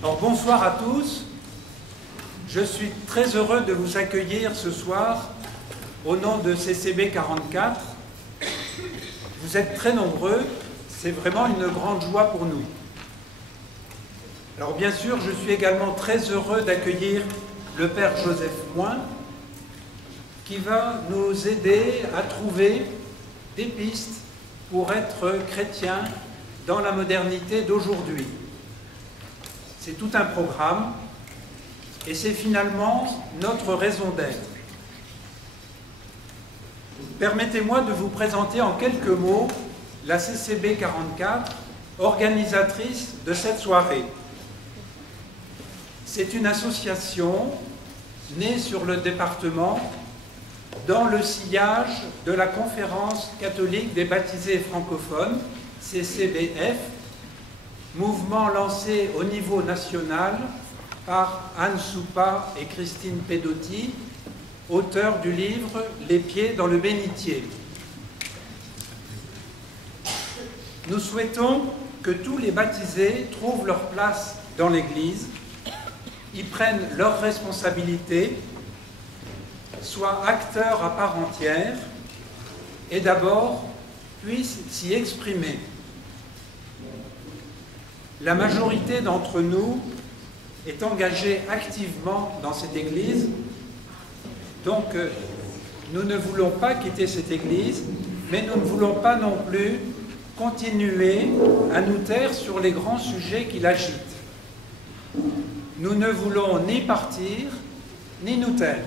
Alors, bonsoir à tous. Je suis très heureux de vous accueillir ce soir au nom de CCB 44. Vous êtes très nombreux, c'est vraiment une grande joie pour nous. Alors bien sûr, je suis également très heureux d'accueillir le Père Joseph Moin, qui va nous aider à trouver des pistes pour être chrétien dans la modernité d'aujourd'hui. C'est tout un programme et c'est finalement notre raison d'être. Permettez-moi de vous présenter en quelques mots la CCB 44, organisatrice de cette soirée. C'est une association née sur le département dans le sillage de la Conférence catholique des baptisés francophones, CCBF, mouvement lancé au niveau national par Anne Soupa et Christine Pedotti, auteurs du livre « Les pieds dans le bénitier ». Nous souhaitons que tous les baptisés trouvent leur place dans l'Église, y prennent leurs responsabilités, soient acteurs à part entière et d'abord puissent s'y exprimer. La majorité d'entre nous est engagée activement dans cette Église, donc nous ne voulons pas quitter cette Église, mais nous ne voulons pas non plus continuer à nous taire sur les grands sujets qui l'agitent. Nous ne voulons ni partir, ni nous taire.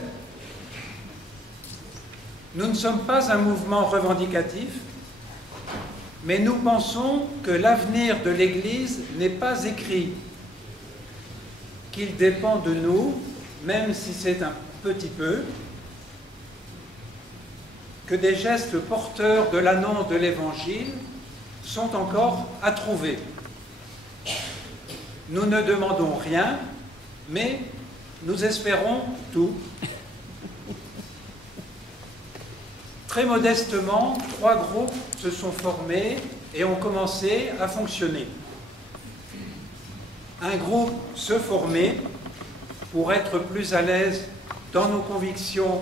Nous ne sommes pas un mouvement revendicatif, mais nous pensons que l'avenir de l'Église n'est pas écrit, qu'il dépend de nous, même si c'est un petit peu, que des gestes porteurs de l'annonce de l'Évangile sont encore à trouver. Nous ne demandons rien, mais nous espérons tout. Très modestement, 3 groupes se sont formés et ont commencé à fonctionner. Un groupe se formait pour être plus à l'aise dans nos convictions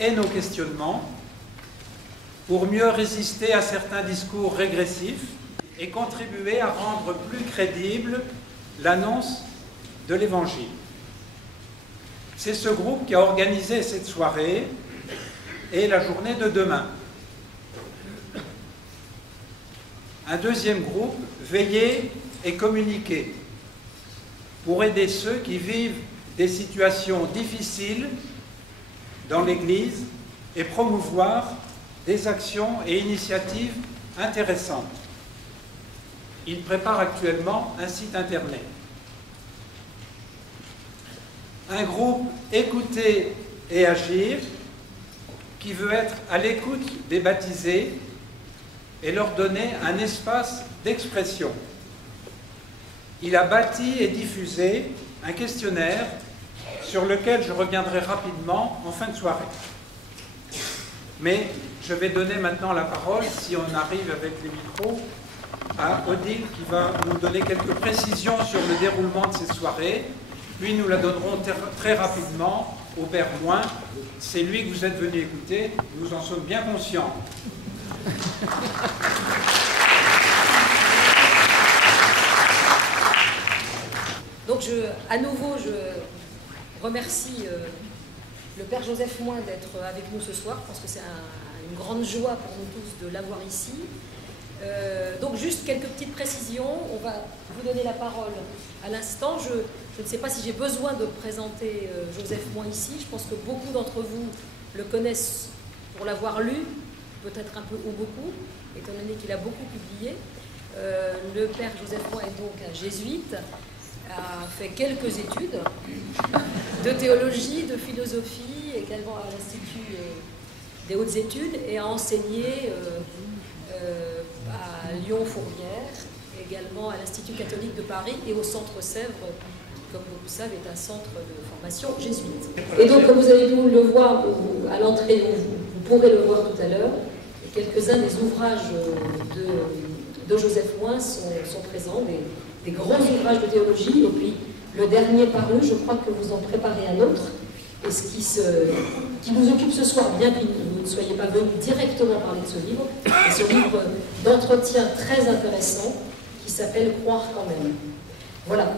et nos questionnements, pour mieux résister à certains discours régressifs et contribuer à rendre plus crédible l'annonce de l'Évangile. C'est ce groupe qui a organisé cette soirée et la journée de demain. Un deuxième groupe, veiller et communiquer, pour aider ceux qui vivent des situations difficiles dans l'Église et promouvoir des actions et initiatives intéressantes. Il prépare actuellement un site internet. Un groupe écouter et agir, qui veut être à l'écoute des baptisés et leur donner un espace d'expression. Il a bâti et diffusé un questionnaire sur lequel je reviendrai rapidement en fin de soirée. Mais je vais donner maintenant la parole, si on arrive avec les micros, à Odile qui va nous donner quelques précisions sur le déroulement de cette soirée. Puis nous la donnerons très rapidement au Père Moin. C'est lui que vous êtes venu écouter, nous en sommes bien conscients. Donc à nouveau, je remercie le Père Joseph Moin d'être avec nous ce soir. Je pense que c'est une grande joie pour nous tous de l'avoir ici. Donc juste quelques petites précisions. On va vous donner la parole à l'instant. Je ne sais pas si j'ai besoin de présenter Joseph Moin ici. Je pense que beaucoup d'entre vous le connaissent pour l'avoir lu, peut-être un peu ou beaucoup, étant donné qu'il a beaucoup publié. Le Père Joseph Moin est donc un jésuite, a fait quelques études de théologie, de philosophie, également à l'Institut des hautes études, et a enseigné à Lyon-Fourvière, également à l'Institut catholique de Paris et au Centre Sèvres, qui, comme vous le savez, est un centre de formation jésuite. Et donc, comme vous avez pu le voir à l'entrée, vous pourrez le voir tout à l'heure, quelques-uns des ouvrages de Joseph Moin sont présents, des grands ouvrages de théologie, et puis le dernier paru, je crois que vous en préparez un autre, et ce qui nous occupe ce soir, bien que vous ne soyez pas venus directement parler de ce livre, c'est ce livre d'entretien très intéressant qui s'appelle « Croire quand même ». Voilà.